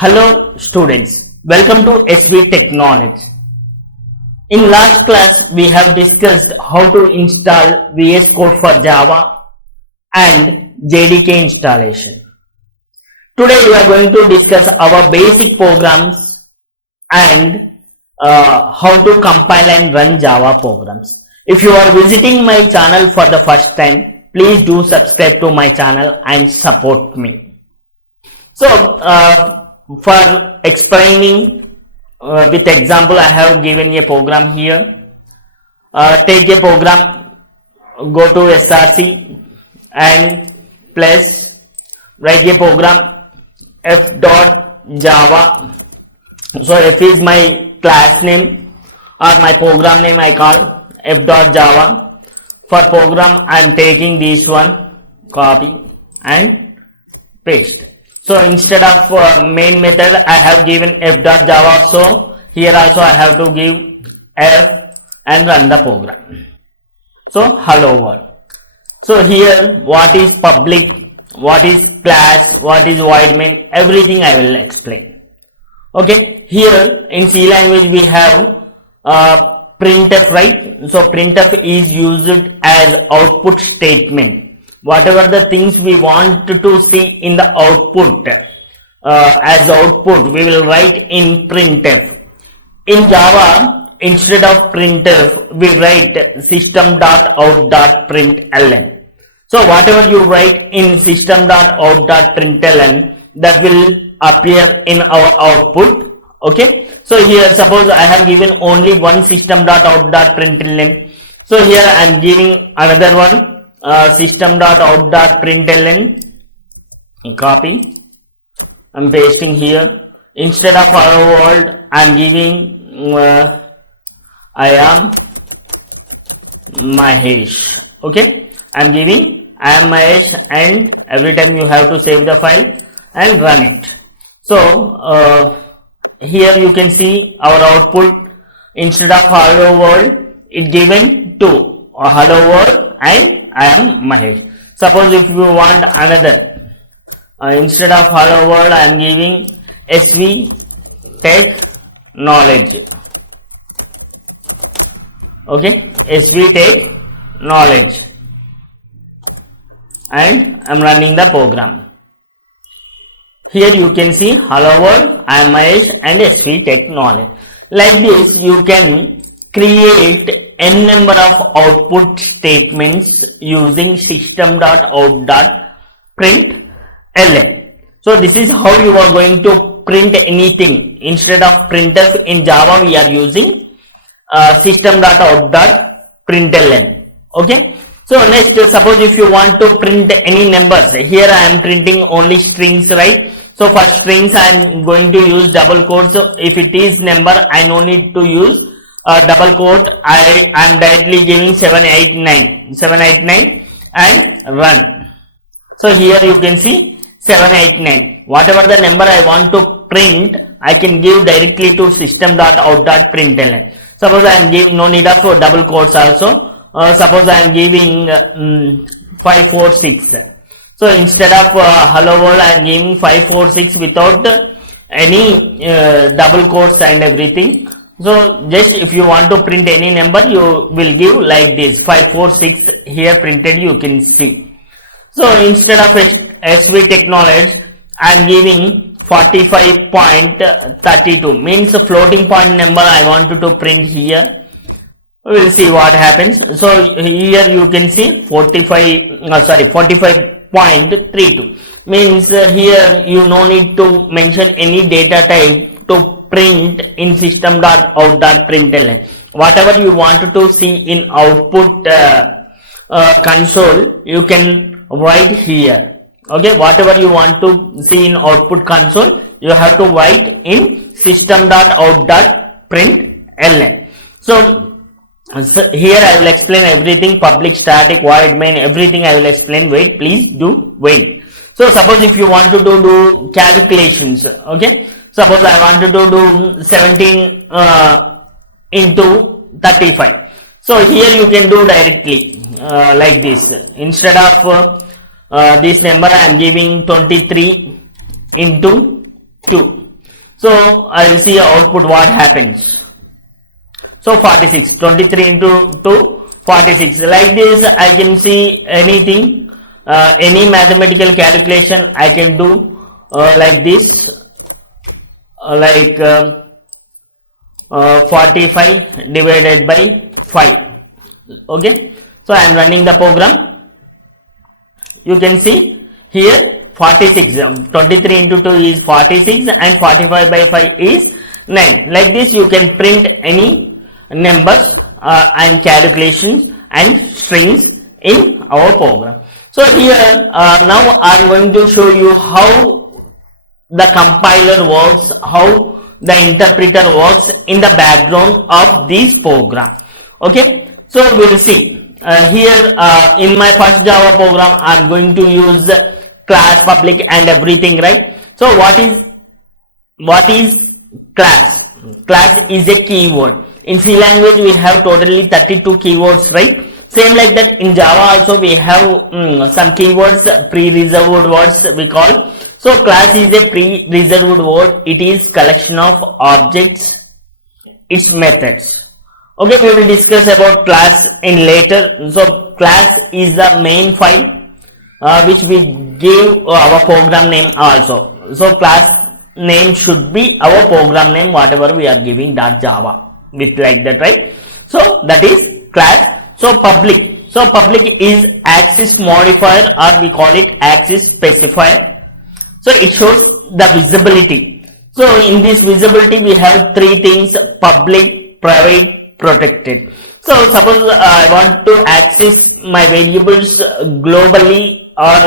Hello students, welcome to svtech knowledge. In last class we have discussed how to install VS Code for Java and JDK installation. Today we are going to discuss our basic programs and how to compile and run Java programs. If you are visiting my channel for the first time, please do subscribe to my channel and support me. So for explaining with example, I have given a program here. Take a program, go to src and write a program f.java. So f is my class name or my program name, I call f.java. For program I am taking this one, copy and paste. So instead of main method I have given f.java, so here also I have to give f and run the program. So hello world. So here what is public, what is class, what is void main, everything I will explain. Okay, here in C language we have printf, right? So printf is used as output statement. Whatever the things we want to see in the output, as output we will write in printf. In Java, instead of printf we write system.out.println. So whatever you write in system.out.println, that will appear in our output. Okay, so here suppose I have given only one system.out.println. So here I am giving another one, system.out.println, copy, I am pasting here. Instead of hello world I am giving I am Mahesh. Okay, I am giving I am Mahesh, and every time you have to save the file and run it. So here you can see our output. Instead of hello world it given two, hello world and I am Mahesh. Suppose if you want another, instead of hello world I am giving svtech knowledge. Okay, svtech knowledge, and I am running the program. Here you can see hello world, I am Mahesh and svtech knowledge. Like this you can create n number of output statements using system.out.println. So this is how you are going to print anything. Instead of printf in Java we are using system.out.println. Okay, so next, suppose if you want to print any numbers, here I am printing only strings, right? So for strings I am going to use double quotes. So if it is number I no need to use double quote, I am directly giving 789 and run. So here you can see 789. Whatever the number I want to print, I can give directly to system.out.println. Suppose I am giving no need of double quotes also. Suppose I am giving 546. So instead of hello world I am giving 546 without any double quotes and everything. So just if you want to print any number you will give like this 546 here printed, you can see. So instead of svtech knowledge I am giving 45.32, means a floating point number I wanted to print here. We will see what happens. So here you can see 45.32, means here you no need to mention any data type to print in system.out.println. Whatever you want to see in output console you can write here. Okay, whatever you want to see in output console you have to write in system.out.println. So here I will explain everything, public, static, void main, everything I will explain. Wait, please do wait. So suppose if you want to do calculations, okay, suppose I wanted to do 17 into 35. So here you can do directly like this. Instead of this number I am giving 23 into 2. So I will see output what happens. So 46, 23 into 2, 46. Like this I can see anything, any mathematical calculation I can do like this, 45 divided by 5. Okay, so I am running the program. You can see here 46, 23 into 2 is 46 and 45 by 5 is 9. Like this you can print any numbers and calculations and strings in our program. So here now I am going to show you how the compiler works, how the interpreter works in the background of this program. Okay, so we will see here in my first Java program I am going to use class, public and everything, right? So what is class? Class is a keyword. In C language we have totally 32 keywords, right? Same like that in Java also we have some keywords, pre-reserved words we call. So class is a pre-reserved word. It is collection of objects, its methods. Okay, we will discuss about class in later. So class is the main file which we give our program name also. So class name should be our program name, whatever we are giving .java with like that, right? So that is class. So public. So public is access modifier, or we call it access specifier. So it shows the visibility. So in this visibility we have three things: public, private, protected. So suppose I want to access my variables globally or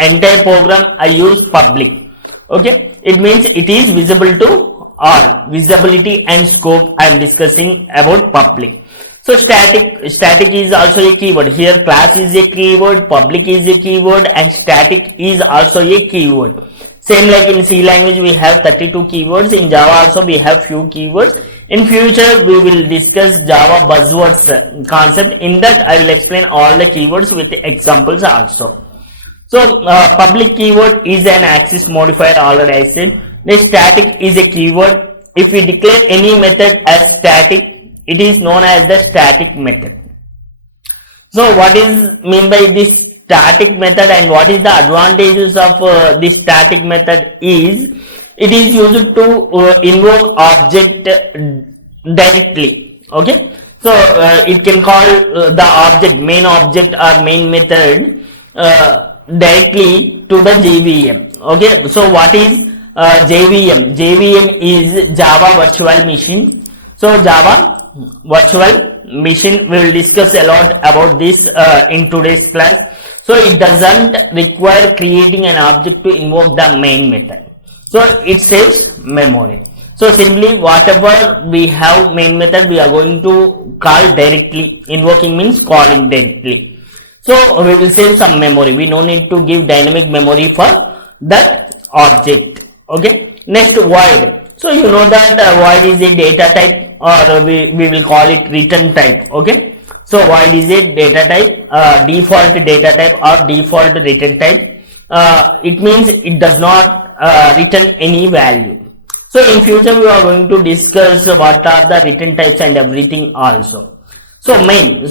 entire program, I use public. Okay, it means it is visible to all. Visibility and scope I am discussing about public. So static is also a keyword. Here class is a keyword, public is a keyword and static is also a keyword. Same like in C language we have 32 keywords. In Java also we have few keywords. In future we will discuss Java buzzwords concept. In that I will explain all the keywords with examples also. So public keyword is an access modifier, already I said. The static is a keyword. If we declare any method as static, it is known as the static method. So what is mean by this static method and what is the advantages of this static method is, it is used to invoke object directly. Okay, so it can call the object, main object or main method directly to the JVM. Okay, so what is JVM? JVM is Java Virtual Machine. So Java Virtual Machine, we will discuss a lot about this in today's class. So it doesn't require creating an object to invoke the main method. So it saves memory. So simply whatever we have main method we are going to call directly. Invoking means calling directly. So we will save some memory. We no need to give dynamic memory for that object. Okay. Next, void. So you know that void is a data type, or we will call it return type. Okay. So void is a data type, default data type or default return type. It means it does not return any value. So in future we are going to discuss what are the return types and everything also. So main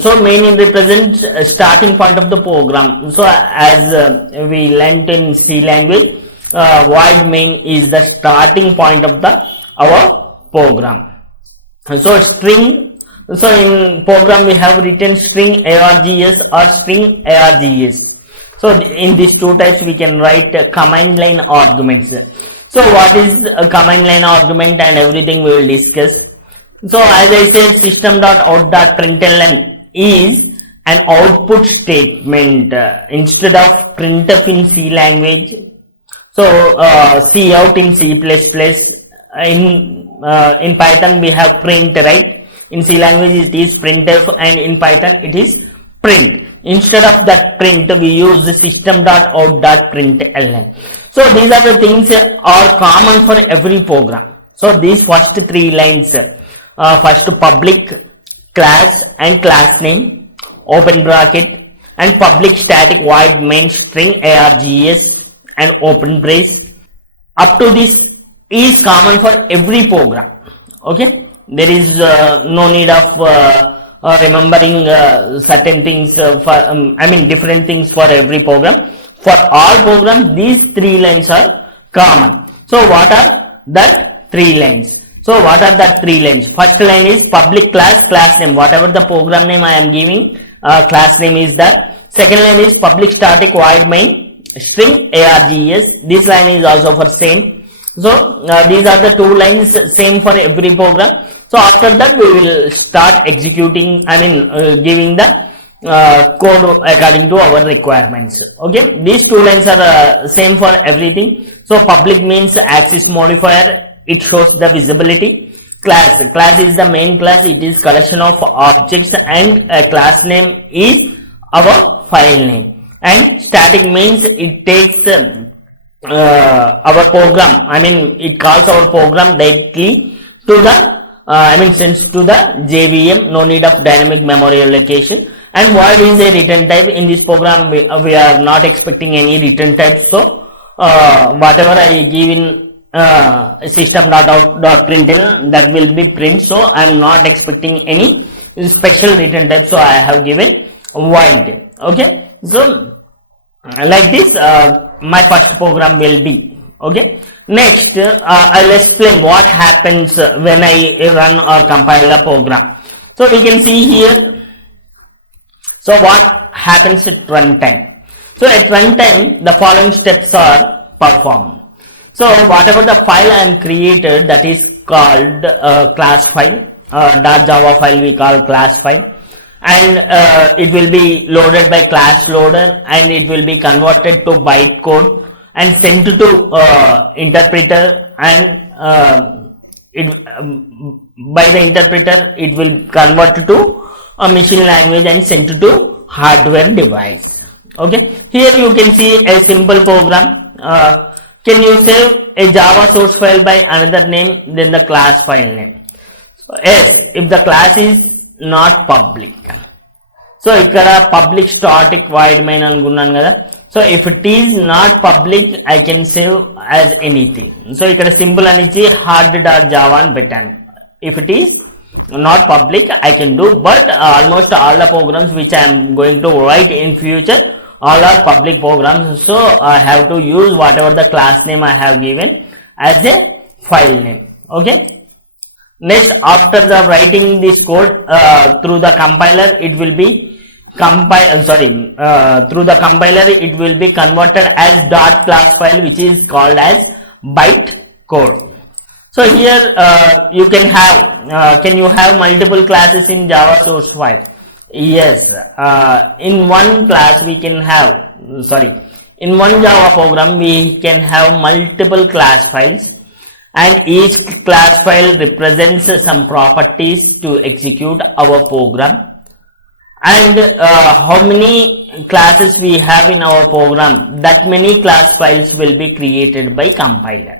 represents starting point of the program. So as we learnt in C language, void main is the starting point of our program. So string. So in program we have written string args or string args. So in these two types we can write command line arguments. So what is a command line argument and everything we will discuss. So as I said, system.out.println is an output statement instead of printf in C language. So cout in C++. In Python we have print, right? In C language it is printf and in Python it is print. Instead of that print we use the system.out.println. So these are the things are common for every program. So these first three lines, first public, class and class name, open bracket, and public static void main string args and open brace. Up to this is common for every program. Okay, there is no need of remembering certain things different things for every program. For all programs, these 3 lines are common. So what are that 3 lines? So what are that 3 lines? First line is public class name. Whatever the program name I am giving, class name is that. Second line is public static void main string args. This line is also for same. So these are the 2 lines, same for every program. So after that we will start executing, giving the code according to our requirements. Okay, these 2 lines are same for everything. So public means access modifier, it shows the visibility. Class is the main class, it is collection of objects, and class name is our file name. And static means it takes our program, it calls our program directly to the sends to the JVM, no need of dynamic memory allocation. And void is a return type. In this program we are not expecting any return type. So whatever I give in system.out.println, that will be print. So I am not expecting any special return type, so I have given void. Okay, so like this my first program will be. Okay, next I'll explain what happens when I run or compile a program. So we can see here. So what happens at runtime? So at runtime, the following steps are performed. So whatever the file I am created, that is called class file, .java file we call class file, and it will be loaded by class loader, and it will be converted to bytecode and sent to interpreter, and by the interpreter it will convert to a machine language and sent to hardware device. Okay, here you can see a simple program. Can you save a Java source file by another name than the class file name? So yes, if the class is not public. So ikkada public static void main anukunnanu kada. So if it is not public, I can save as anything. So ikkada simple anichi hard.java అని పెట్టాను. If it is not public, I can do, but almost all the programs which I am going to write in future, all are public programs. So I have to use whatever the class name I have given as a file name. Okay. Next, after the writing this code through the compiler, it will be through the compiler it will be converted as .class file, which is called as byte code. So here you can have, can you have multiple classes in Java source file? Yes, in one class we can have, in one Java program we can have multiple class files, and each class file represents some properties to execute our program. And how many classes we have in our program, that many class files will be created by compiler.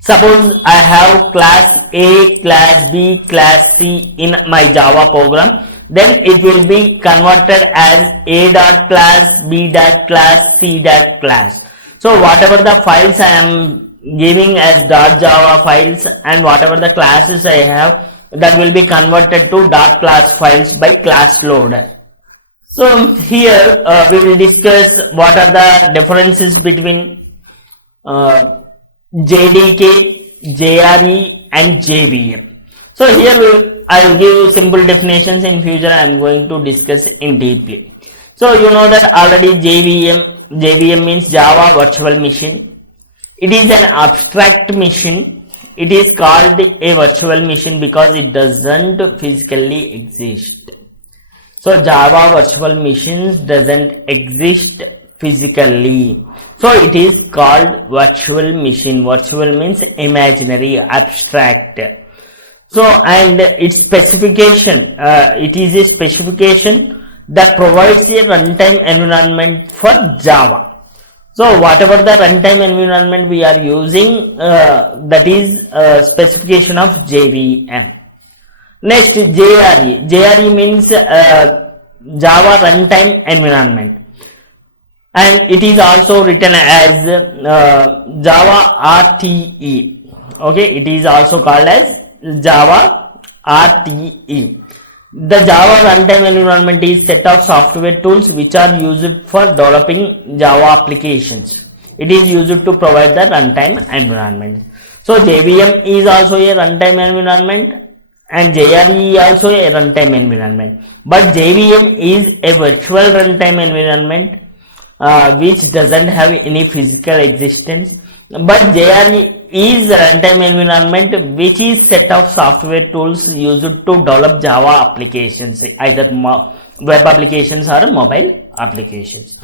Suppose I have class A, class B, class C in my Java program, then it will be converted as A.class, B.class, C.class. So whatever the files I am giving as .java files and whatever the classes I have, that will be converted to .class files by class loader. So here we will discuss what are the differences between JDK, JRE and JVM. So here I will give simple definitions. In future I am going to discuss in deeply. So you know that already JVM means Java Virtual Machine. It is an abstract machine. It is called a virtual machine because it doesn't physically exist. So Java Virtual Machines doesn't exist physically. So it is called virtual machine. Virtual means imaginary, abstract. So and its specification, it is a specification that provides a runtime environment for Java. So whatever the runtime environment we are using, that is specification of JVM. Next, JRE. JRE means Java runtime environment. and it is also written as Java RTE. Okay, it is also called as Java RTE. The Java runtime environment is set of software tools which are used for developing Java applications. It is used to provide the runtime environment. So JVM is also a runtime environment and JRE is also a runtime environment. But JVM is a virtual runtime environment which doesn't have any physical existence. But JRE is a runtime environment which is set of software tools used to develop Java applications, either web applications or mobile applications.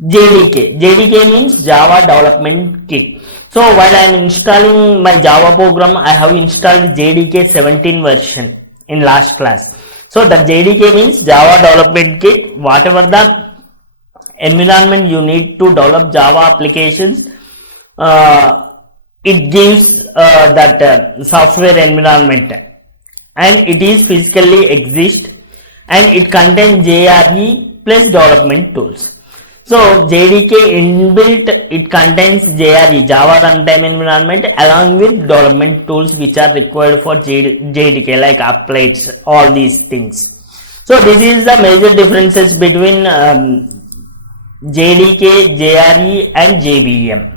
JDK means Java Development Kit. So while I am installing my Java program, I have installed JDK 17 version in last class. So the JDK means Java Development Kit. Whatever the environment you need to develop Java applications, it gives that software environment, and it is physically exist, and it contains JRE plus development tools. So JDK inbuilt, it contains JRE, Java Runtime Environment, along with development tools which are required for JDK, like applets, all these things. So this is the major differences between JDK, JRE and JVM.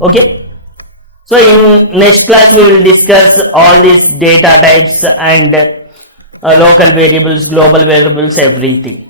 Okay. So in next class we will discuss all these data types and local variables, global variables, everything.